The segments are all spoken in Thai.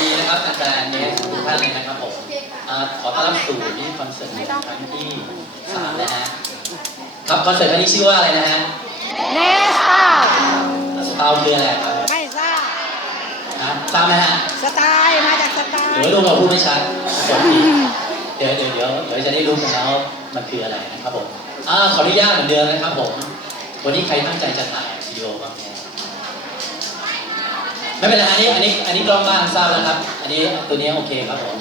ดีนะครับอาจารย์เนสทุท่านเลยนะครับผมขอต้อนรับสู่นี่คอนเสิร์ตครั้งที่สามนะฮะครับคอนเสิร์ตครั้งนี้ชื่อว่าอะไรนะฮะเนสตาร์สตาคืออะไรครับไม่ทราบนะทราบไหมฮะสไตล์มาจากสไตล์เดี๋ยวลุงเราพูดไม่ชัดเดี๋ยวเดี๋ยวเดี๋ยวเดี๋ยวจะได้รู้กันแล้วมันคืออะไรนะครับผมขออนุญาตเหมือนเดิมนะครับผมวันนี้ใครตั้งใจจะถ่ายวิดีโอบ้างเนี่ย ไม่เป็นไรอันนี้อันนี้อันนี้กล้องบ้านทราบแล้วครับ อันนี้ตัวนี้โอเคครับผม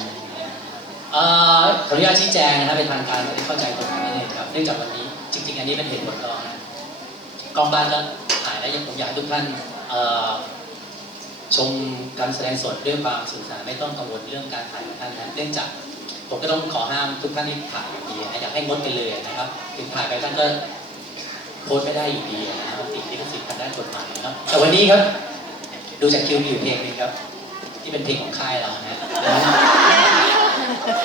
ขออนุญาตชี้แจงนะครับเป็นทางการจะได้เข้าใจตรงกันนิดนึงครับเนื่องจากวันนี้จริง ๆ อันนี้เป็นเหตุผลรองนะกล้องบ้านก็ถ่ายแล้วยังผมอยากทุกท่านชมการแสดงสดด้วยความสนุกสานไม่ต้องกังวลเรื่องการถ่ายของท่านนะเนื่องจากผมก็ต้องขอห้ามทุกท่านที่ถ่ายอยู่ดีอยากให้งดไปเลยนะครับถึงถ่ายไปท่านก็โพสไม่ได้อยู่ดีนะครับติดลิขสิทธิ์ทางด้านกฎหมายนะครับแต่วันนี้ครับ ดูจากคิวมีอยู่เพลงนึงครับ ที่เป็นเพลงของค่ายเรานะ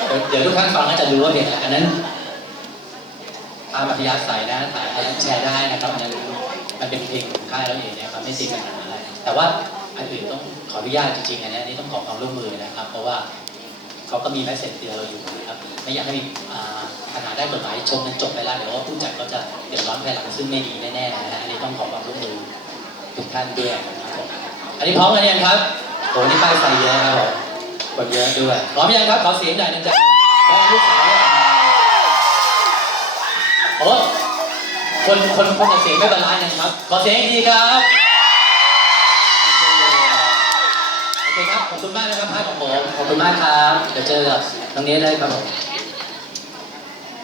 เดี๋ยวเดี๋ยวทุกท่านฟังก็จะรู้ว่าเพลงอะไรอันนั้นตามอัธยาศัยนะถ่ายแล้วแชร์ได้นะครับอันนั้นมันเป็นเพลงของค่ายเราเองนะครับไม่ติดปัญหาอะไรแต่ว่าอันอื่นต้องขออนุญาตจริงๆอันนี้อันนี้ต้องขอความร่วมมือนะครับ เพราะว่าเขาก็มีแมสเซจเตือนเราอยู่นะครับไม่อยากให้มีอ่าปัญหาได้กฎหมายชมกันจบไปแล้วเดี๋ยวว่าผู้จัดก็จะเดือดร้อนภายหลังซึ่งไม่ดีแน่ๆนะฮะอันนี้ต้องขอความร่วมมือทุกท่านด้วยนะครับ อันนี้พร้อมกันยังครับโหนี่ป้ายไฟเยอะครับผมคนเยอะด้วยพร้อมยังครับขอเสียงหน่อยนะจ๊ะแม่ลูกสาวเนี่ยโอ้คนคนคนกับเสียงไม่บาลานซ์นครับขอเสียงอีกทีครับโอเคครับขอบคุณมากนะครับพาร์ทของผมขอบคุณมากครับเดี๋ยวเจอกับน้องเนสได้ครับผม